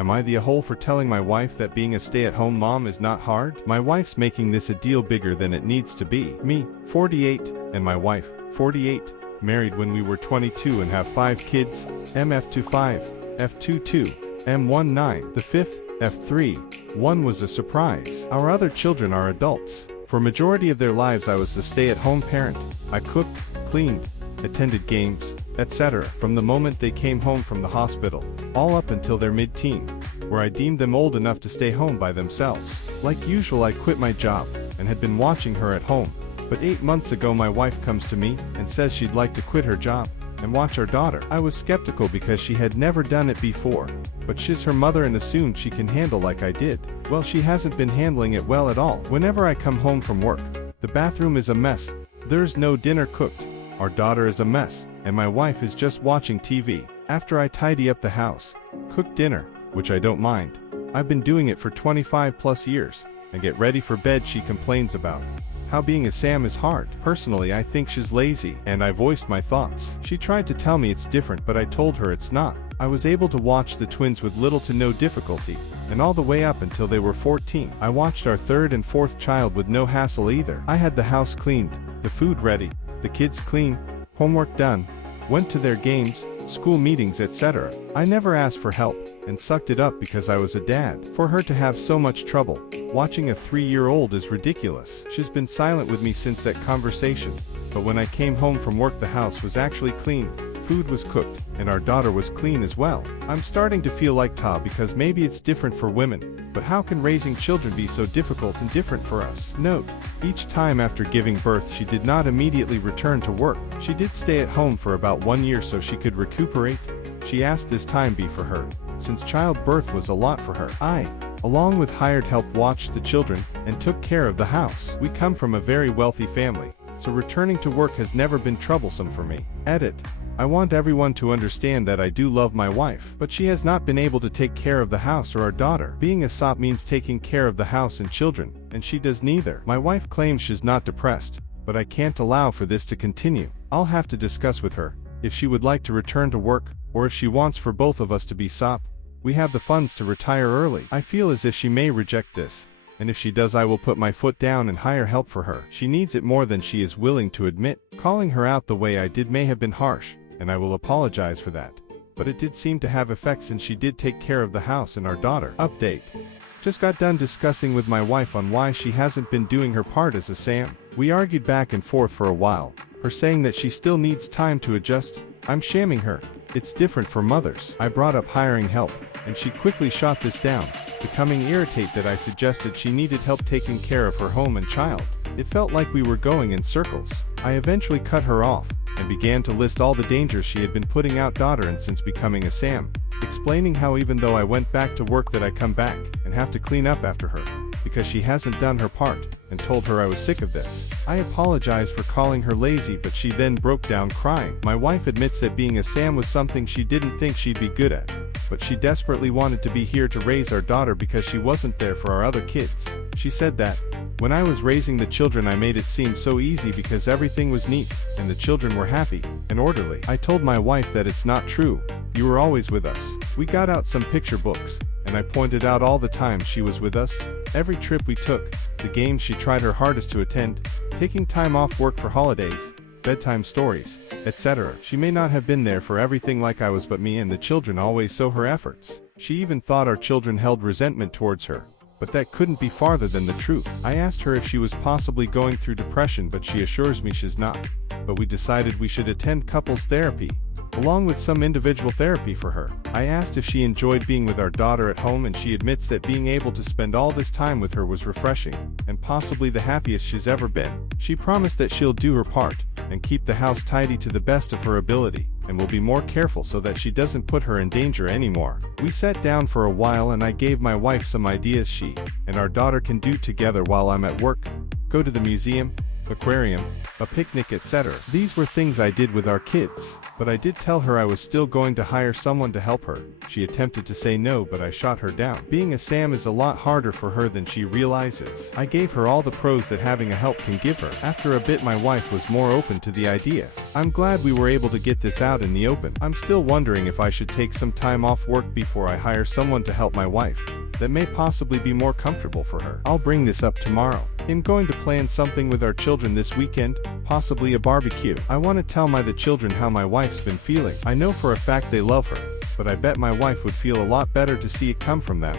Am I the a-hole for telling my wife that being a stay-at-home mom is not hard? My wife's making this a deal bigger than it needs to be. Me, 48, and my wife, 48, married when we were 22 and have 5 kids, MF25, F22, M19. The fifth, F3, one was a surprise. Our other children are adults. For majority of their lives I was the stay-at-home parent. I cooked, cleaned, attended games, etc. from the moment they came home from the hospital, all up until their mid-teen, where I deemed them old enough to stay home by themselves. Like usual, I quit my job, and had been watching her at home, but 8 months ago my wife comes to me, and says she'd like to quit her job, and watch our daughter. I was skeptical because she had never done it before, but she's her mother and assumed she can handle like I did. Well, she hasn't been handling it well at all. Whenever I come home from work, the bathroom is a mess, there's no dinner cooked, our daughter is a mess, and my wife is just watching TV. After I tidy up the house, cook dinner, which I don't mind, I've been doing it for 25 plus years, and get ready for bed, she complains about how being a Sam is hard. Personally, I think she's lazy, and I voiced my thoughts. She tried to tell me it's different, but I told her it's not. I was able to watch the twins with little to no difficulty, and all the way up until they were 14. I watched our third and fourth child with no hassle either. I had the house cleaned, the food ready, the kids clean, homework done, went to their games, school meetings, etc. I never asked for help, and sucked it up because I was a dad. For her to have so much trouble watching a 3-year-old is ridiculous. She's been silent with me since that conversation, but when I came home from work the house was actually clean, food was cooked, and our daughter was clean as well. I'm starting to feel like Ta because maybe it's different for women, but how can raising children be so difficult and different for us? Note, each time after giving birth she did not immediately return to work. She did stay at home for about 1 year so she could recuperate. She asked this time be for her, since childbirth was a lot for her. I, along with hired help, watched the children, and took care of the house. We come from a very wealthy family, so returning to work has never been troublesome for me. Edit. I want everyone to understand that I do love my wife, but she has not been able to take care of the house or our daughter. Being a SOP means taking care of the house and children, and she does neither. My wife claims she's not depressed, but I can't allow for this to continue. I'll have to discuss with her if she would like to return to work, or if she wants for both of us to be SOP. We have the funds to retire early. I feel as if she may reject this, and if she does I will put my foot down and hire help for her. She needs it more than she is willing to admit. Calling her out the way I did may have been harsh, and I will apologize for that, but it did seem to have effects and she did take care of the house and our daughter. Update. Just got done discussing with my wife on why she hasn't been doing her part as a Sam. We argued back and forth for a while, her saying that she still needs time to adjust. I'm shamming her. It's different for mothers. I brought up hiring help, and she quickly shot this down, becoming irritated that I suggested she needed help taking care of her home and child. It felt like we were going in circles. I eventually cut her off, and began to list all the dangers she had been putting out daughter in since becoming a Sam, explaining how even though I went back to work that I come back and have to clean up after her, because she hasn't done her part, and told her I was sick of this. I apologized for calling her lazy, but she then broke down crying. My wife admits that being a Sam was something she didn't think she'd be good at, but she desperately wanted to be here to raise our daughter because she wasn't there for our other kids. She said that, when I was raising the children I made it seem so easy because everything was neat, and the children were happy and orderly. I told my wife that it's not true, you were always with us. We got out some picture books, and I pointed out all the times she was with us, every trip we took, the games she tried her hardest to attend, taking time off work for holidays, bedtime stories, etc. She may not have been there for everything like I was, but me and the children always saw her efforts. She even thought our children held resentment towards her, but that couldn't be farther than the truth. I asked her if she was possibly going through depression, but she assures me she's not. But we decided we should attend couples therapy, along with some individual therapy for her. I asked if she enjoyed being with our daughter at home, and she admits that being able to spend all this time with her was refreshing, and possibly the happiest she's ever been. She promised that she'll do her part, and keep the house tidy to the best of her ability, and will be more careful so that she doesn't put her in danger anymore. We sat down for a while and I gave my wife some ideas she and our daughter can do together while I'm at work: go to the museum, aquarium, a picnic, etc. These were things I did with our kids, but I did tell her I was still going to hire someone to help her. She attempted to say no, but I shot her down. Being a Sam is a lot harder for her than she realizes. I gave her all the pros that having a help can give her. After a bit, my wife was more open to the idea. I'm glad we were able to get this out in the open. I'm still wondering if I should take some time off work before I hire someone to help my wife. That may possibly be more comfortable for her. I'll bring this up tomorrow. I'm going to plan something with our children this weekend, possibly a barbecue. I want to tell the children how my wife's been feeling. I know for a fact they love her, but I bet my wife would feel a lot better to see it come from them.